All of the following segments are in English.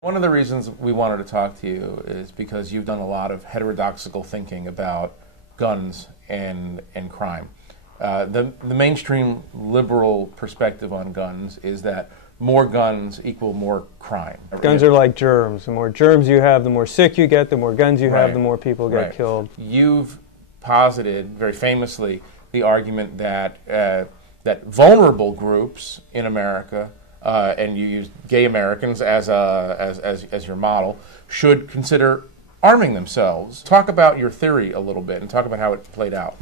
One of the reasons we wanted to talk to you is because you've done a lot of heterodoxical thinking about guns and crime. The mainstream liberal perspective on guns is that more guns equal more crime. Guns are like germs. The more germs you have, the more sick you get. The more guns you have, the more people get killed. You've posited, very famously, the argument that that vulnerable groups in America, and you use gay Americans as your model, should consider arming themselves. Talk about your theory a little bit and talk about how it played out.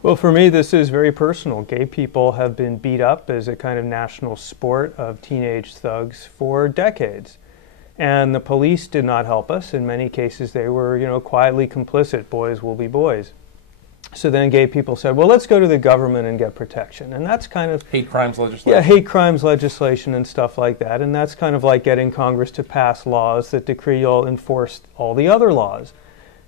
Well, for me, this is very personal. Gay people have been beat up as a kind of national sport of teenage thugs for decades. And the police did not help us. In many cases, they were, quietly complicit. Boys will be boys. So then gay people said, well, let's go to the government and get protection. And that's kind of... Hate crimes legislation? Yeah, hate crimes legislation and stuff like that. And that's kind of like getting Congress to pass laws that decree you'll enforce all the other laws.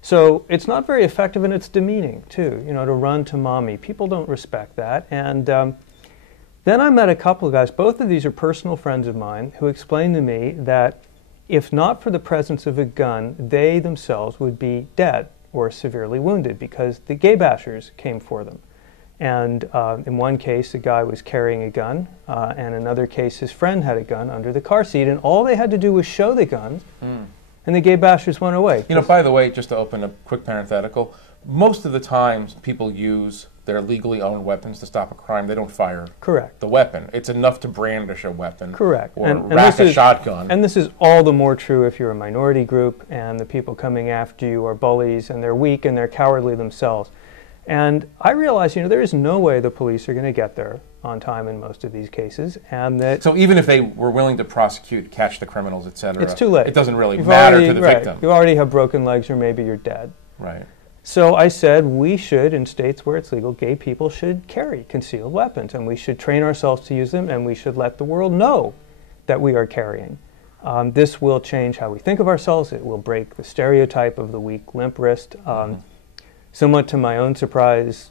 So it's not very effective, and it's demeaning, too, to run to mommy. People don't respect that. And then I met a couple of guys. Both of these are personal friends of mine who explained to me that if not for the presence of a gun, they themselves would be dead or severely wounded because the gay bashers came for them. And in one case, the guy was carrying a gun, and in another case, his friend had a gun under the car seat, and all they had to do was show the guns, and the gay bashers went away. By the way, just to open a quick parenthetical, most of the times people use their legally owned weapons to stop a crime. They don't fire the weapon. It's enough to brandish a weapon. Correct. Or rack a shotgun. And this is all the more true if you're a minority group and the people coming after you are bullies and they're weak and they're cowardly themselves. And I realize, there is no way the police are going to get there on time in most of these cases. And that so even if they were willing to prosecute, catch the criminals, etc., it's too late. It doesn't really matter to the victim. You already have broken legs or maybe you're dead. Right. So I said we should, in states where it's legal, gay people should carry concealed weapons, and we should train ourselves to use them, and we should let the world know that we are carrying. This will change how we think of ourselves. It will break the stereotype of the weak, limp wrist. Somewhat to my own surprise,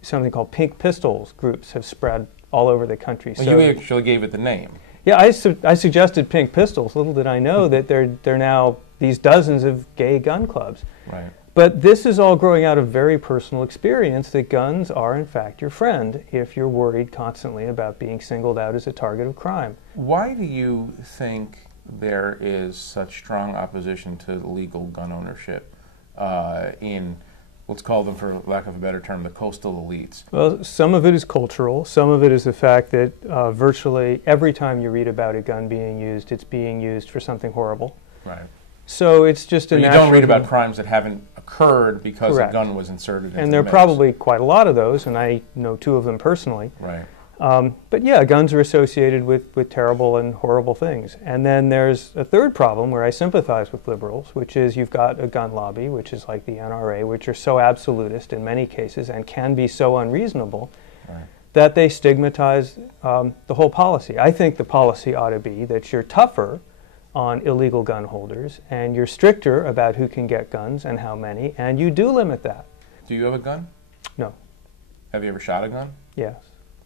something called pink pistols groups have spread all over the country. Well, so you actually gave it the name. Yeah, I suggested pink pistols. Little did I know that they're now these dozens of gay gun clubs. Right. But this is all growing out of very personal experience that guns are, in fact, your friend if you're worried constantly about being singled out as a target of crime. Why do you think there is such strong opposition to legal gun ownership in, let's call them, for lack of a better term, the coastal elites? Well, some of it is cultural. Some of it is the fact that virtually every time you read about a gun being used, it's being used for something horrible. Right. So it's just a natural... You don't read about crimes that haven't occurred because a gun was inserted into the mix. And there are probably quite a lot of those, and I know two of them personally. Right. But yeah, guns are associated with terrible and horrible things. And then there's a third problem where I sympathize with liberals, which is you've got a gun lobby, which is like the NRA, which are so absolutist in many cases and can be so unreasonable that they stigmatize the whole policy. I think the policy ought to be that you're tougher on illegal gun holders, and you're stricter about who can get guns and how many, and you do limit that. Do you have a gun? No. Have you ever shot a gun? Yes.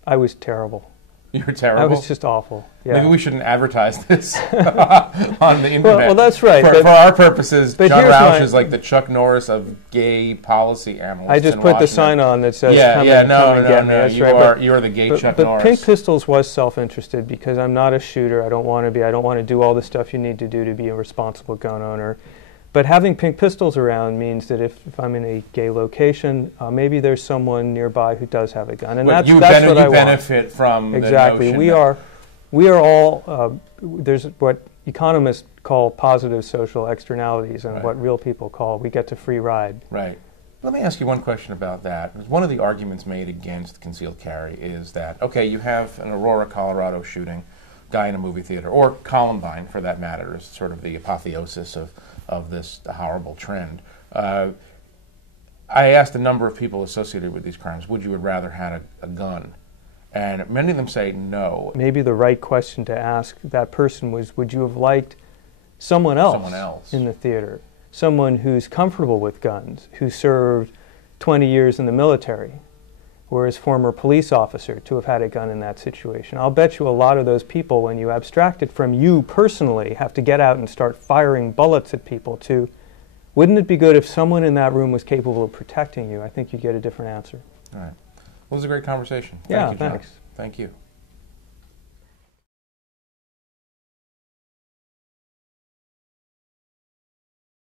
I was terrible. You were terrible? I was just awful. Yeah. Maybe we shouldn't advertise this on the internet. Well, that's right. For our purposes, John Rauch is like the Chuck Norris of gay policy analysts. I just put the sign on that says, come and get me. That's You are the gay Chuck Norris. But Pink Pistols was self-interested because I'm not a shooter. I don't want to be. I don't want to do all the stuff you need to do to be a responsible gun owner. But having Pink Pistols around means that if I'm in a gay location, maybe there's someone nearby who does have a gun, and that's what I want. You benefit from exactly. The notion we are all. There's what economists call positive social externalities, and what real people call we get to free ride. Right. Let me ask you one question about that. One of the arguments made against concealed carry is that you have an Aurora, Colorado shooting, guy in a movie theater, or Columbine for that matter, is sort of the apotheosis of this horrible trend. I asked a number of people associated with these crimes, would you have rather had a gun? And many of them say no. Maybe the right question to ask that person was, would you have liked someone else in the theater? Someone who's comfortable with guns, who served 20 years in the military, or his former police officer to have had a gun in that situation. I'll bet you a lot of those people, when you abstract it from you personally, have to get out and start firing bullets at people to, wouldn't it be good if someone in that room was capable of protecting you? I think you'd get a different answer. All right. Well, it was a great conversation. Yeah, Thank you, John. thanks. Thank you.